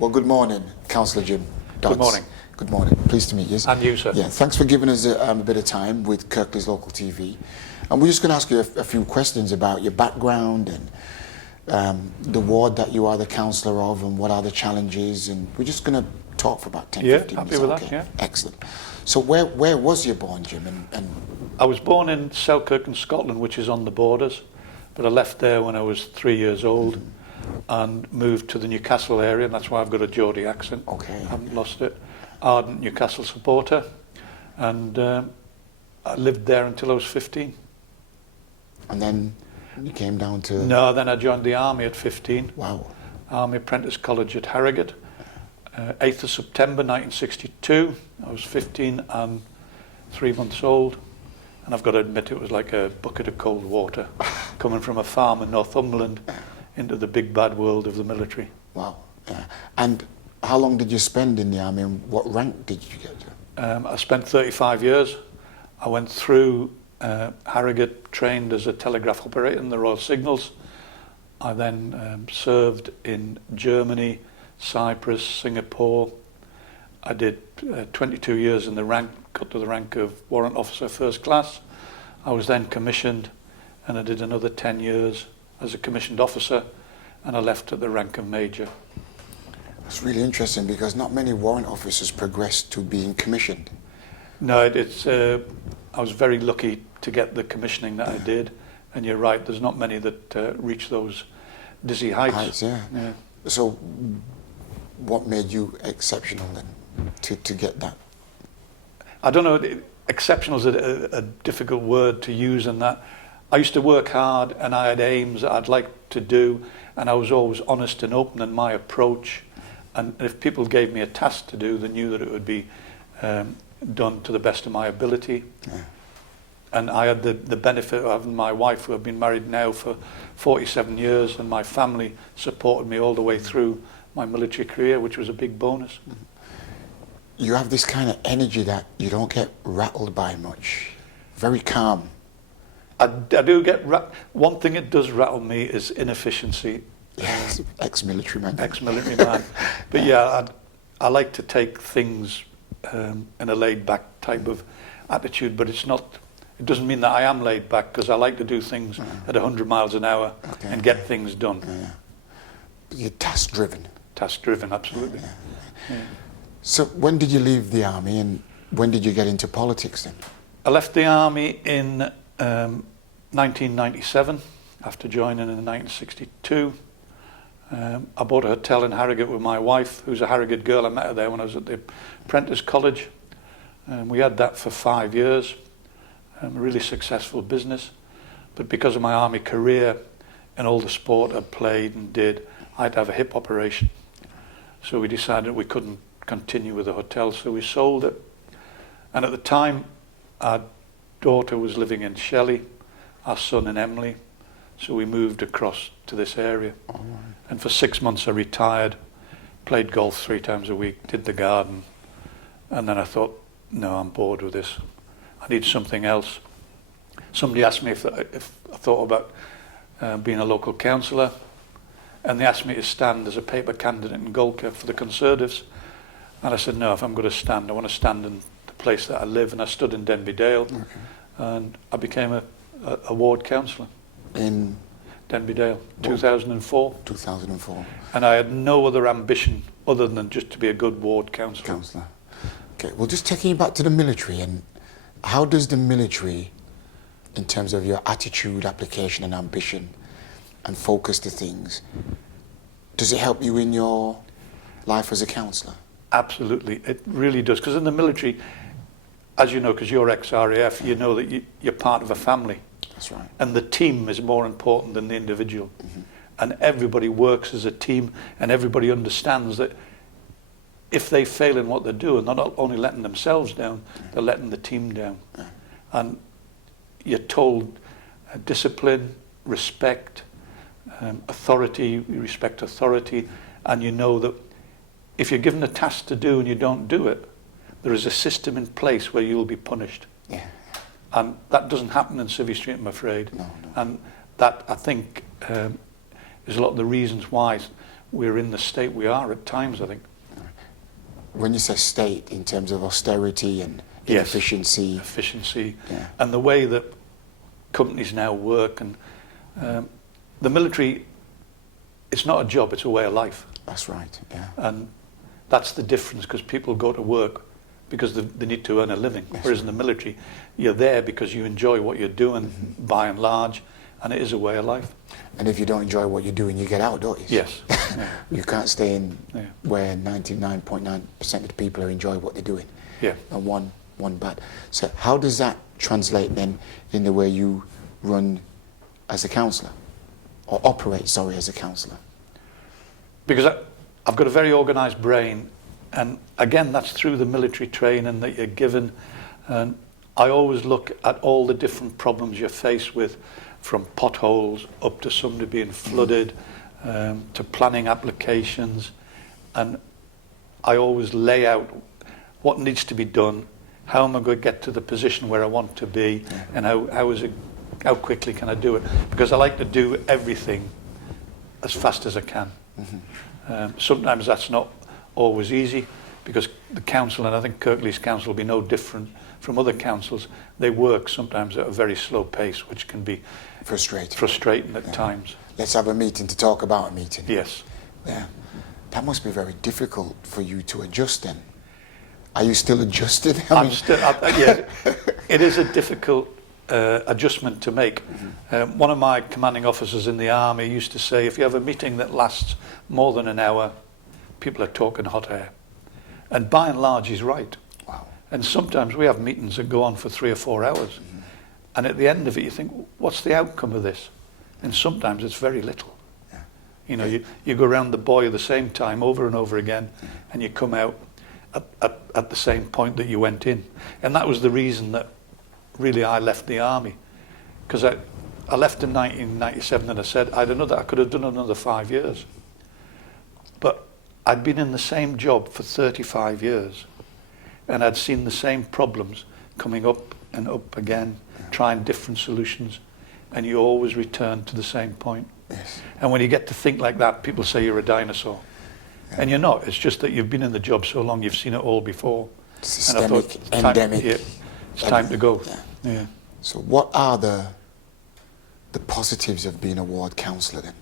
Well, good morning, Councillor Jim Dodds. Good morning. Good morning. Pleased to meet you. And you, sir. Yeah, thanks for giving us a bit of time with Kirklees Local TV. And we're just going to ask you a few questions about your background and the ward that you are the councillor of, and what are the challenges, and we're just going to talk for about 10, 15 minutes. Happy with that, yeah. Excellent. So where was you born, Jim? And I was born in Selkirk in Scotland, which is on the borders, but I left there when I was 3 years old and moved to the Newcastle area, and that's why I've got a Geordie accent. Okay. I haven't lost it. Ardent Newcastle supporter, and I lived there until I was 15. And then you came down to... No, then I joined the army at 15. Wow. Army Apprentice College at Harrogate. 8th of September 1962. I was 15 and 3 months old. And I've got to admit, it was like a bucket of cold water coming from a farm in Northumberland into the big bad world of the military. Wow. And how long did you spend in the army, and what rank did you get to? I spent 35 years. I went through Harrogate, trained as a telegraph operator in the Royal Signals. I then served in Germany, Cyprus, Singapore. I did 22 years in the rank, got to the rank of Warrant Officer First Class. I was then commissioned, and I did another 10 years as a commissioned officer, and I left at the rank of Major. It's really interesting, because not many warrant officers progress to being commissioned. No, I was very lucky to get the commissioning that I did, and you're right, there's not many that reach those dizzy heights. Yeah. So what made you exceptional then to get that? I don't know, exceptional is a difficult word to use, in that I used to work hard and I had aims that I'd like to do, and I was always honest and open in my approach, and if people gave me a task to do, they knew that it would be done to the best of my ability. Yeah. And I had the benefit of having my wife, who have been married now for 47 years, and my family supported me all the way through my military career, which was a big bonus. You have this kind of energy that you don't get rattled by much. Very calm. I do get one thing that does rattle me is inefficiency. Yes, ex-military man. Ex-military man. But yeah, I like to take things in a laid-back type of attitude, but it's not. It doesn't mean that I am laid back, because I like to do things at 100 miles an hour and get things done. But you're task-driven. Task-driven, absolutely. Yeah. So when did you leave the army, and when did you get into politics then? I left the army in 1997, after joining in 1962. I bought a hotel in Harrogate with my wife, who's a Harrogate girl. I met her there when I was at the Apprentice College. We had that for 5 years. A really successful business, but because of my army career and all the sport I played and did, I had to have a hip operation. So we decided we couldn't continue with the hotel, so we sold it. And at the time, our daughter was living in Shelley, our son in Emily, so we moved across to this area. Oh, right. And for 6 months I retired, played golf 3 times a week, did the garden, and then I thought, no, I'm bored with this. I need something else. Somebody asked me if I thought about being a local councillor, and they asked me to stand as a paper candidate in Golka for the Conservatives, and I said, no, if I'm going to stand, I want to stand in the place that I live, and I stood in Denby Dale, and I became a ward councillor. In? Denby Dale, 2004. 2004. And I had no other ambition other than just to be a good ward councillor. Okay, well, just taking you back to the military, and how does the military, in terms of your attitude, application and ambition and focus to things, does it help you in your life as a councillor? Absolutely, it really does. Because in the military, as you know, because you're ex-RAF, you know that you're part of a family. That's right. And the team is more important than the individual. And everybody works as a team, and everybody understands that if they fail in what they're doing, they're not only letting themselves down, they're letting the team down. And you're told discipline, respect, authority, you respect authority, and you know that if you're given a task to do and you don't do it, there is a system in place where you'll be punished. Yeah. And that doesn't happen in Civvy Street, I'm afraid. No. And that, I think, is a lot of the reasons why we're in the state we are at times, I think. When you say state, in terms of austerity and Yes. inefficiency, Efficiency, yeah. and the way that companies now work, and the military, it's not a job, it's a way of life. That's right, yeah. And that's the difference, because people go to work because they need to earn a living. Yes. Whereas in the military, you're there because you enjoy what you're doing, Mm-hmm. by and large, and it is a way of life. And if you don't enjoy what you're doing, you get out, don't you? Yes. Yeah. You can't stay in Yeah. where 99.9% of the people are enjoy what they're doing. Yeah. And one bad. So how does that translate then in the way you run as a councillor? Or operate, sorry, as a councillor? Because I've got a very organised brain, and again, that's through the military training that you're given. And I always look at all the different problems you're faced with, from potholes up to somebody being flooded, to planning applications. And I always lay out what needs to be done, how am I going to get to the position where I want to be, and how quickly can I do it? Because I like to do everything as fast as I can. Sometimes that's not always easy, because the council, and I think Kirklees Council will be no different from other councils, they work sometimes at a very slow pace, which can be frustrating at times. Let's have a meeting to talk about a meeting. Yes. Yeah. That must be very difficult for you to adjust then. Are you still adjusted? Yeah, it is a difficult adjustment to make. One of my commanding officers in the army used to say, if you have a meeting that lasts more than an hour, people are talking hot air. And by and large, he's right. Wow. And sometimes we have meetings that go on for 3 or 4 hours. And at the end of it, you think, what's the outcome of this? And sometimes it's very little. Yeah. You know, you go around the buoy at the same time over and over again, and you come out at the same point that you went in. And that was the reason that really I left the army. Because I left in 1997, and I said I could have done another 5 years. But I'd been in the same job for 35 years, and I'd seen the same problems coming up and up again, trying different solutions, and you always return to the same point. Yes. And when you get to think like that, people say you're a dinosaur. Yeah. And you're not. It's just that you've been in the job so long, you've seen it all before. Systemic, endemic. It's time to go. Yeah. Yeah. So what are the positives of being a ward councillor then?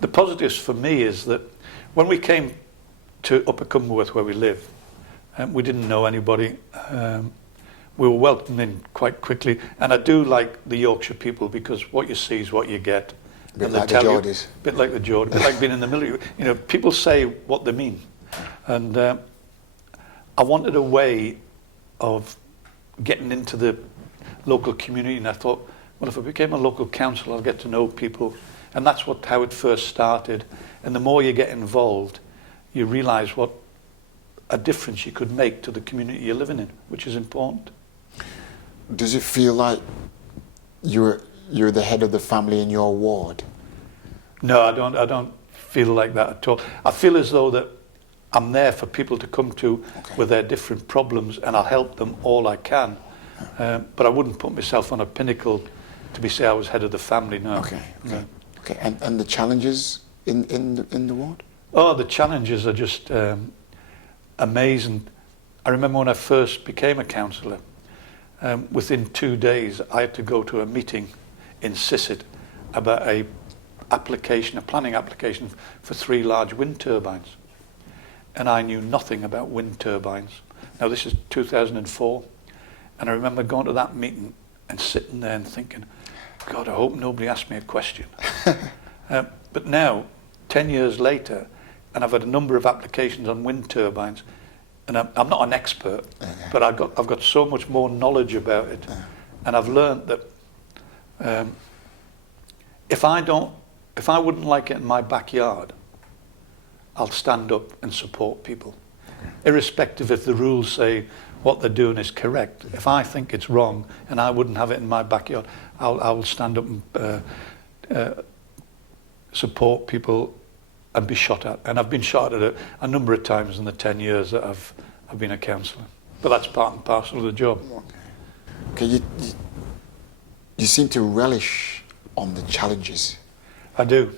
The positives for me is that when we came to Upper Cumberworth, where we live, we didn't know anybody. We were welcomed in quite quickly, and I do like the Yorkshire people, because what you see is what you get. A bit like the Geordies. A bit like the Geordies, a bit like being in the military. You know, people say what they mean, and I wanted a way of getting into the local community, and I thought, well, if I became a local councillor, I'll get to know people, and that's how it first started. And the more you get involved, you realise what a difference you could make to the community you're living in, which is important. Does it feel like you're the head of the family in your ward? No, I don't feel like that at all. I feel as though that I'm there for people to come to with their different problems, and I'll help them all I can. But I wouldn't put myself on a pinnacle to say I was head of the family. No. Okay. No. Okay. And the challenges in the ward? Oh, the challenges are just amazing. I remember when I first became a councillor, within 2 days I had to go to a meeting in Sisset about a planning application for 3 large wind turbines. And I knew nothing about wind turbines. Now this is 2004, and I remember going to that meeting and sitting there and thinking, God, I hope nobody asked me a question. But now, 10 years later, and I've had a number of applications on wind turbines, and I'm not an expert, but I've got so much more knowledge about it, and I've learned that if I wouldn't like it in my backyard, I'll stand up and support people, irrespective if the rules say what they're doing is correct. If I think it's wrong and I wouldn't have it in my backyard, I'll stand up and support people and be shot at. And I've been shot at a number of times in the 10 years that I've been a councillor. But that's part and parcel of the job. Okay, you seem to relish on the challenges I do.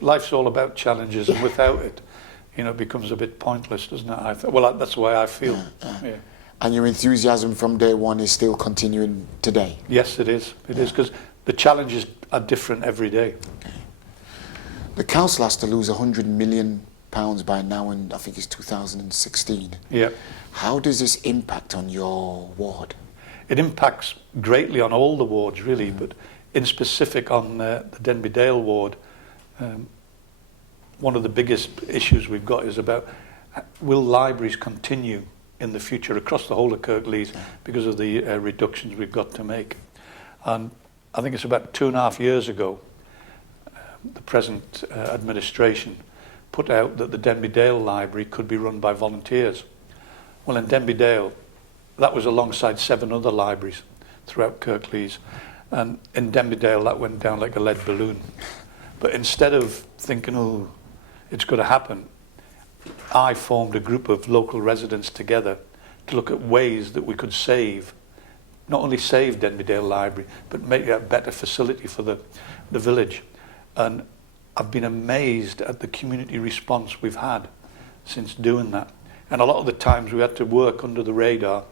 Life's all about challenges, and without it, you know, it becomes a bit pointless, doesn't it? Well, that's the way I feel. Yeah. And your enthusiasm from day one is still continuing today? Yes, it is. It is, because the challenges are different every day. Okay. The council has to lose £100 million by now, and I think it's 2016. Yeah. How does this impact on your ward? It impacts greatly on all the wards, really, but in specific on the Denby Dale ward. One of the biggest issues we've got is about, will libraries continue in the future across the whole of Kirklees because of the reductions we've got to make. And I think it's about 2.5 years ago, the present administration put out that the Denby Dale Library could be run by volunteers. Well, in Denby Dale, that was alongside 7 other libraries throughout Kirklees. And in Denby Dale, that went down like a lead balloon. But instead of thinking, oh, it's going to happen, I formed a group of local residents together to look at ways that we could save, not only save Denby Dale Library, but make it a better facility for the village. And I've been amazed at the community response we've had since doing that. And a lot of the times we had to work under the radar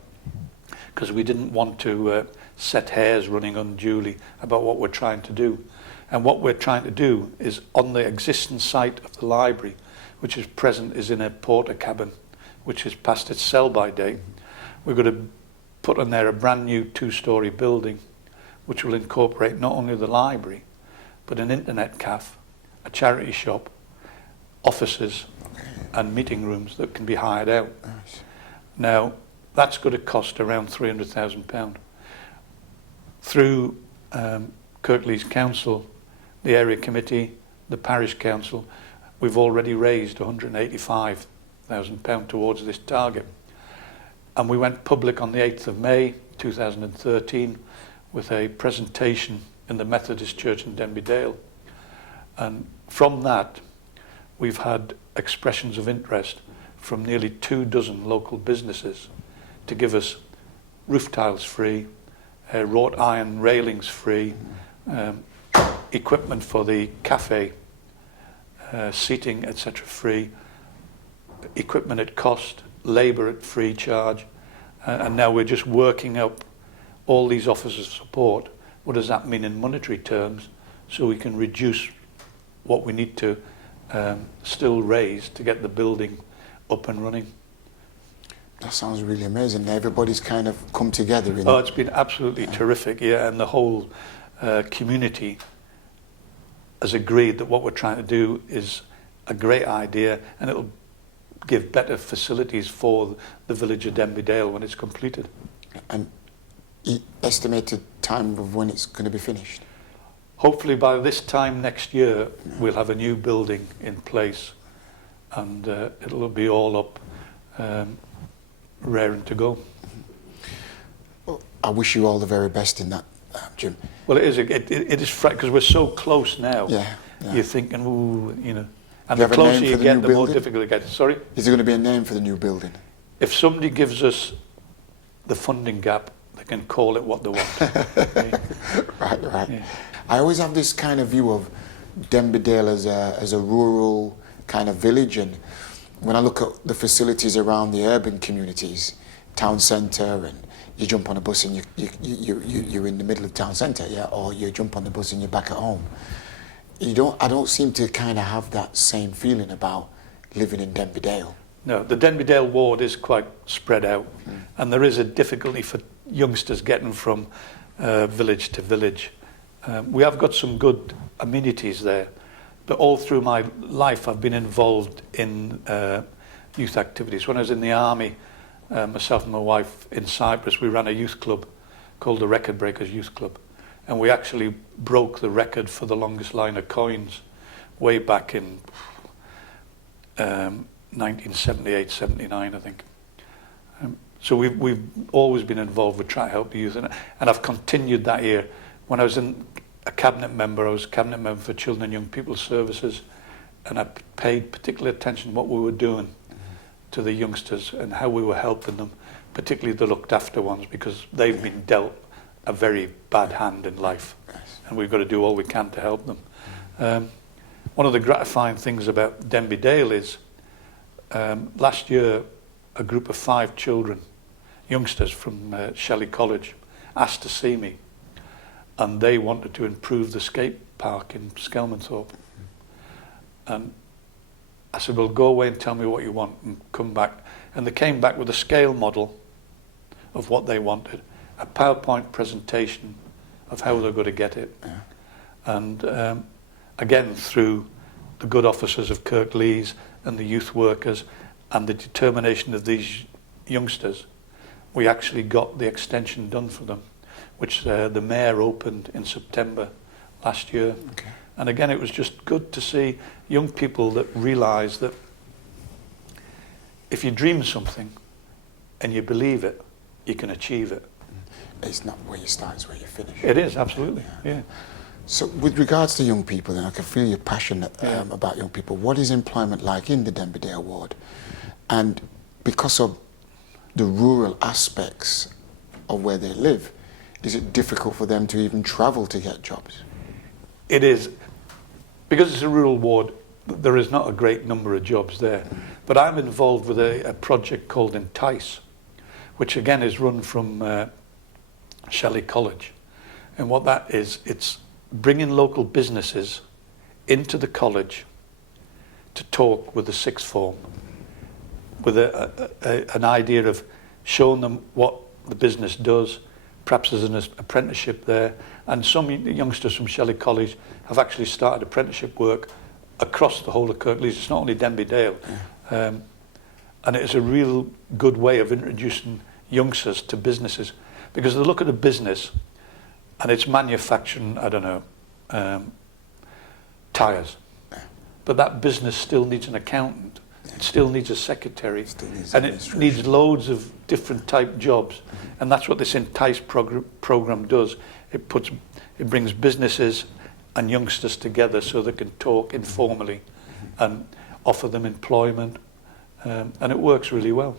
because we didn't want to set hairs running unduly about what we're trying to do. And what we're trying to do is, on the existing site of the library, which is present is in a porter cabin, which is past its sell-by date, we're going to put on there a brand new 2-storey building, which will incorporate not only the library, but an internet cafe, a charity shop, offices, and meeting rooms that can be hired out. Nice. Now, that's going to cost around £300,000. Through Kirklees Council, the area committee, the parish council, we've already raised £185,000 towards this target. And we went public on the 8th of May 2013 with a presentation in the Methodist Church in Denby Dale. And from that, we've had expressions of interest from nearly 24 local businesses to give us roof tiles free, wrought iron railings free, equipment for the cafe, seating, etc. free, equipment at cost, labour at free charge, and now we're just working up all these offers of support. What does that mean in monetary terms, so we can reduce what we need to still raise to get the building up and running. That sounds really amazing. Everybody's kind of come together. Oh, it's been absolutely terrific, yeah, and the whole community has agreed that what we're trying to do is a great idea, and it'll give better facilities for the village of Denby Dale when it's completed. And estimated time of when it's going to be finished? Hopefully by this time next year, we'll have a new building in place, and it'll be all up, raring to go. Well, I wish you all the very best in that, Jim. Well, it is because we're so close now. Yeah. You're thinking, ooh, you know. And Do the you have a closer name you for the get, new the more building? difficult it gets. Sorry? Is there going to be a name for the new building? If somebody gives us the funding gap, they can call it what they want. Yeah. Right. Yeah. I always have this kind of view of Denby Dale as a rural kind of village, and when I look at the facilities around the urban communities, town centre, and you jump on a bus and you're in the middle of town centre, yeah, or you jump on the bus and you're back at home. I don't seem to kind of have that same feeling about living in Denby Dale. No, the Denby Dale ward is quite spread out, and there is a difficulty for youngsters getting from village to village. We have got some good amenities there, but all through my life I've been involved in youth activities. When I was in the army, myself and my wife in Cyprus, we ran a youth club called the Record Breakers Youth Club, and we actually broke the record for the longest line of coins way back in 1978, 79, I think. So we've always been involved with trying to help the youth, and I've continued that here. When I was a cabinet member, I was cabinet member for Children and Young People's Services, and I paid particular attention to what we were doing to the youngsters and how we were helping them, particularly the looked after ones, because they've been dealt a very bad hand in life, and we've got to do all we can to help them. One of the gratifying things about Denby Dale is last year a group of 5 children, youngsters from Shelley College, asked to see me, and they wanted to improve the skate park in Skelmanthorpe. And I said, well, go away and tell me what you want and come back. And they came back with a scale model of what they wanted, a PowerPoint presentation of how they're going to get it. Yeah. And again, through the good officers of Kirklees and the youth workers and the determination of these youngsters, we actually got the extension done for them, which the mayor opened in September last year. Okay. And again, it was just good to see young people that realise that if you dream something and you believe it, you can achieve it. It's not where you start, it's where you finish. It is, absolutely, yeah. So with regards to young people, then I can feel you're passionate about young people. What is employment like in the Denby Dale ward? And because of the rural aspects of where they live, is it difficult for them to even travel to get jobs? It is. Because it's a rural ward, there is not a great number of jobs there. But I'm involved with a project called Entice, which again is run from Shelley College. And what that is, it's bringing local businesses into the college to talk with the sixth form, with an idea of showing them what the business does. Perhaps there's an apprenticeship there, and some youngsters from Shelley College have actually started apprenticeship work across the whole of Kirklees. It's not only Denby Dale. And it's a real good way of introducing youngsters to businesses, because they look at a business and it's manufacturing, I don't know, tyres. But that business still needs an accountant. It still needs a secretary. And it needs loads of different type jobs. And that's what this Entice program does. It brings businesses and youngsters together so they can talk informally and offer them employment. And it works really well.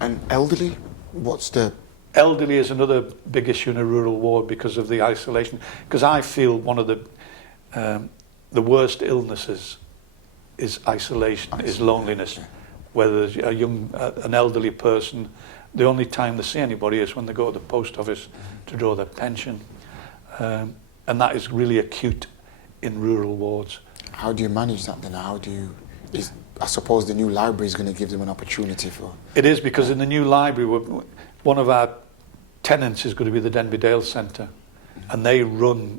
And elderly, what's the... Elderly is another big issue in a rural ward because of the isolation. Because I feel one of the worst illnesses is isolation, is loneliness. Whether there's an elderly person, the only time they see anybody is when they go to the post office to draw their pension. And that is really acute in rural wards. How do you manage that then? I suppose the new library is going to give them an opportunity for... It is, because in the new library, one of our tenants is going to be the Denby Dale Centre, and they run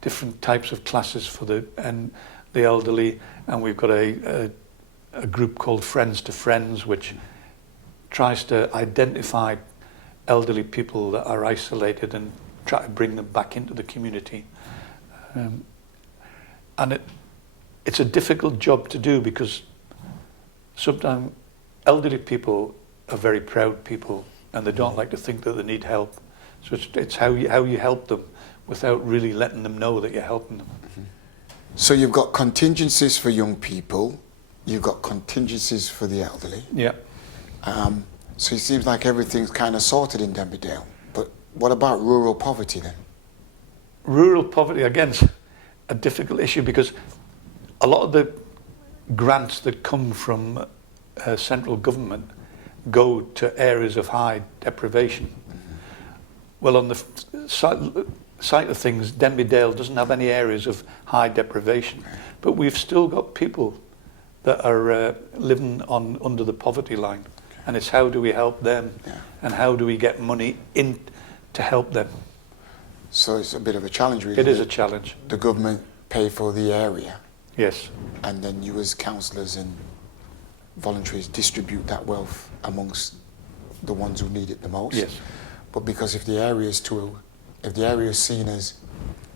different types of classes for the elderly, and we've got a group called Friends to Friends, which tries to identify elderly people that are isolated and try to bring them back into the community. And it's a difficult job to do, because sometimes elderly people are very proud people and they don't like to think that they need help. So it's how you help them without really letting them know that you're helping them. So you've got contingencies for young people, you've got contingencies for the elderly. Yeah. So it seems like everything's kind of sorted in Denby Dale. But what about rural poverty then? Rural poverty, again, is a difficult issue, because a lot of the grants that come from central government go to areas of high deprivation. Well, on the side of things, Denby Dale doesn't have any areas of high deprivation, but we've still got people that are living under the poverty line, and it's how do we help them, and how do we get money in to help them. So it's a bit of a challenge, really. It is a challenge. The government pay for the area. Yes. And then you as councillors and voluntaries distribute that wealth amongst the ones who need it the most. Yes. But because if the area is seen as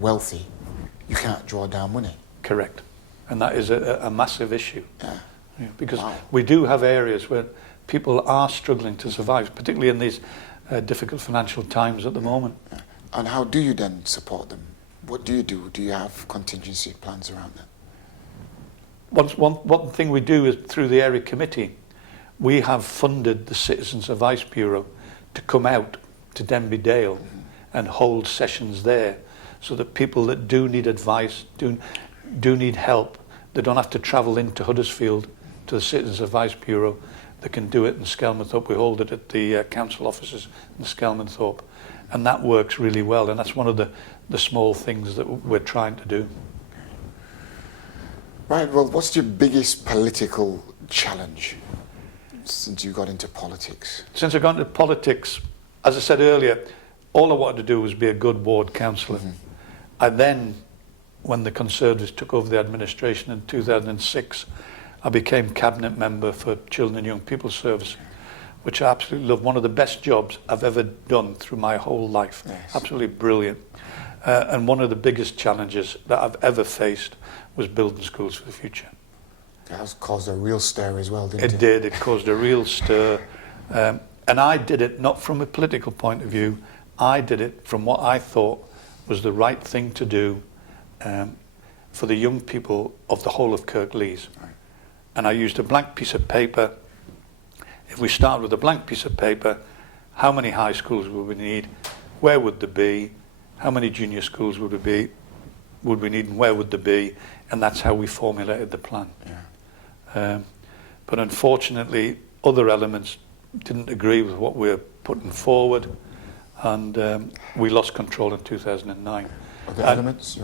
wealthy, you can't draw down money. Correct. And that is a massive issue. Yeah. Because we do have areas where people are struggling to survive, particularly in these difficult financial times at the moment. Yeah. And how do you then support them? What do you do? Do you have contingency plans around that? One thing we do is, through the area committee, we have funded the Citizens Advice Bureau to come out to Denby Dale and hold sessions there, so that people that do need advice, do need help, they don't have to travel into Huddersfield to the Citizens Advice Bureau. They can do it in Skelmanthorpe. We hold it at the council offices in Skelmanthorpe, and that works really well, and that's one of the small things that we're trying to do. Right, well, what's your biggest political challenge since you got into politics? Since I got into politics, as I said earlier, all I wanted to do was be a good ward councillor. And then, when the Conservatives took over the administration in 2006, I became cabinet member for Children and Young People Service, which I absolutely love. One of the best jobs I've ever done through my whole life. Yes. Absolutely brilliant. And one of the biggest challenges that I've ever faced was building schools for the future. That caused a real stir as well, didn't it? It did. It caused a real stir. And I did it not from a political point of view. I did it from what I thought was the right thing to do for the young people of the whole of Kirklees. Right. And I used a blank piece of paper. If we start with a blank piece of paper, how many high schools would we need? Where would there be? How many junior schools would we need, and where would there be? And that's how we formulated the plan. Yeah. But unfortunately, other elements didn't agree with what we were putting forward, and we lost control in 2009. Other elements?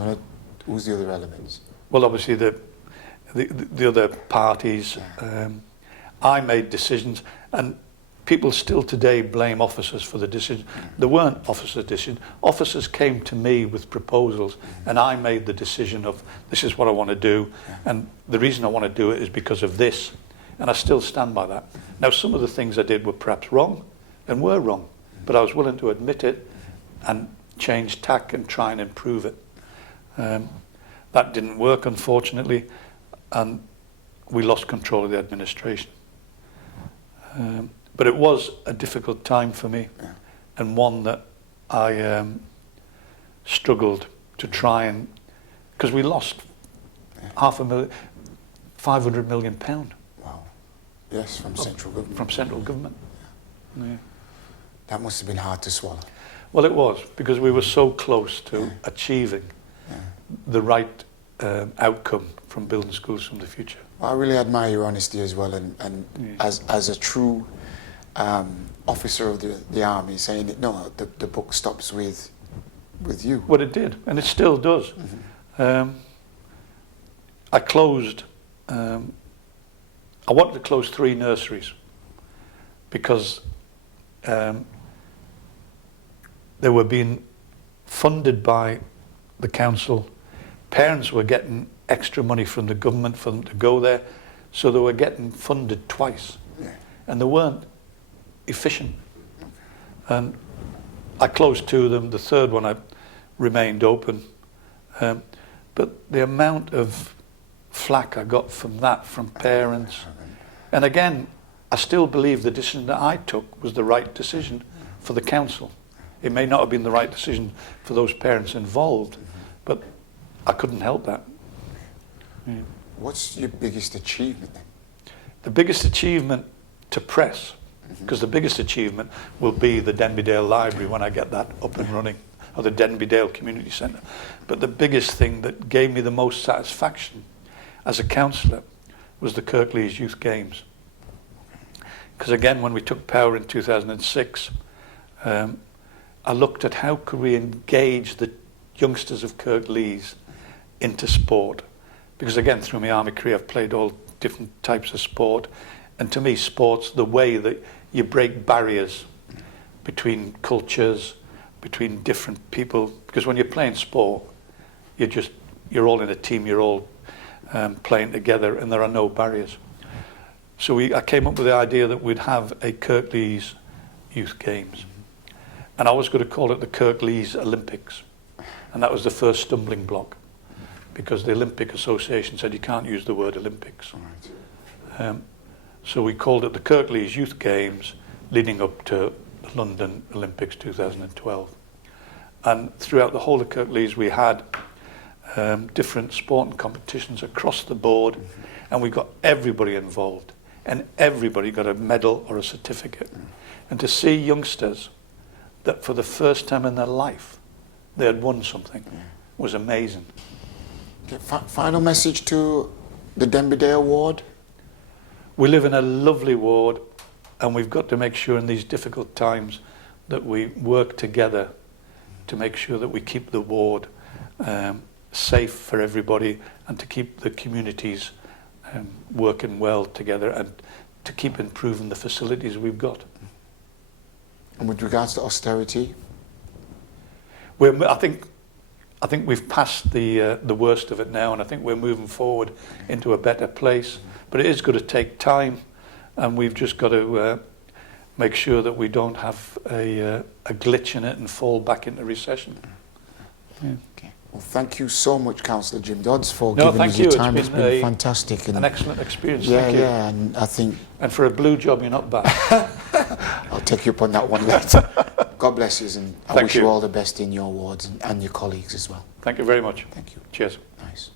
Who's the other elements? Well, obviously the other parties. I made decisions, and people still today blame officers for the decision. There weren't officers' decisions. Officers came to me with proposals, and I made the decision of, this is what I want to do, and the reason I want to do it is because of this, and I still stand by that. Now, some of the things I did were perhaps wrong, and were wrong, but I was willing to admit it and change tack and try and improve it. That didn't work, unfortunately, and we lost control of the administration. But it was a difficult time for me, and one that I struggled to try and, because we lost £500 million. Wow. Yes, from central government. From central government. Yeah. That must have been hard to swallow. Well, it was, because we were so close to achieving the right outcome from building schools from the future. Well, I really admire your honesty as well, and as a true officer of the army, saying that no, the book stops with you. Well, it did, and it still does. I closed. I wanted to close 3 nurseries because they were being funded by the council. Parents were getting extra money from the government for them to go there, so they were getting funded twice, and they weren't efficient. And I closed 2 of them. The third one I remained open, but the amount of flack I got from parents, and again, I still believe the decision that I took was the right decision for the council. It may not have been the right decision for those parents involved, but I couldn't help that. Yeah. What's your biggest achievement then? The biggest achievement to press, because the biggest achievement will be the Denby Dale Library when I get that up and running, or the Denby Dale Community Centre. But the biggest thing that gave me the most satisfaction as a councillor was the Kirklees Youth Games. Because again, when we took power in 2006, I looked at how could we engage the youngsters of Kirklees into sport. Because again, through my army career, I've played all different types of sport. And to me, sport's the way that you break barriers between cultures, between different people. Because when you're playing sport, you're all in a team, you're all playing together, and there are no barriers. So I came up with the idea that we'd have a Kirklees Youth Games. And I was going to call it the Kirklees Olympics. And that was the first stumbling block, because the Olympic Association said you can't use the word Olympics. Right. So we called it the Kirklees Youth Games, leading up to the London Olympics 2012. And throughout the whole of Kirklees, we had different sporting competitions across the board, and we got everybody involved, and everybody got a medal or a certificate. And to see youngsters that for the first time in their life they had won something. Was amazing. Okay, final message to the Denby Dale ward? We live in a lovely ward, and we've got to make sure in these difficult times that we work together to make sure that we keep the ward safe for everybody, and to keep the communities working well together, and to keep improving the facilities we've got. And with regards to austerity? I think we've passed the worst of it now, and I think we're moving forward into a better place. But it is going to take time, and we've just got to make sure that we don't have a glitch in it and fall back into recession. Yeah. Okay. Well, thank you so much, Councillor Jim Dodds, for giving us your time. It's been fantastic. And an excellent experience. Yeah, thank you. yeah, and I think... And for a blue job, you're not bad. I'll take you up on that one later. God bless you, and I wish you all the best in your wards and your colleagues as well. Thank you very much. Thank you. Cheers. Nice.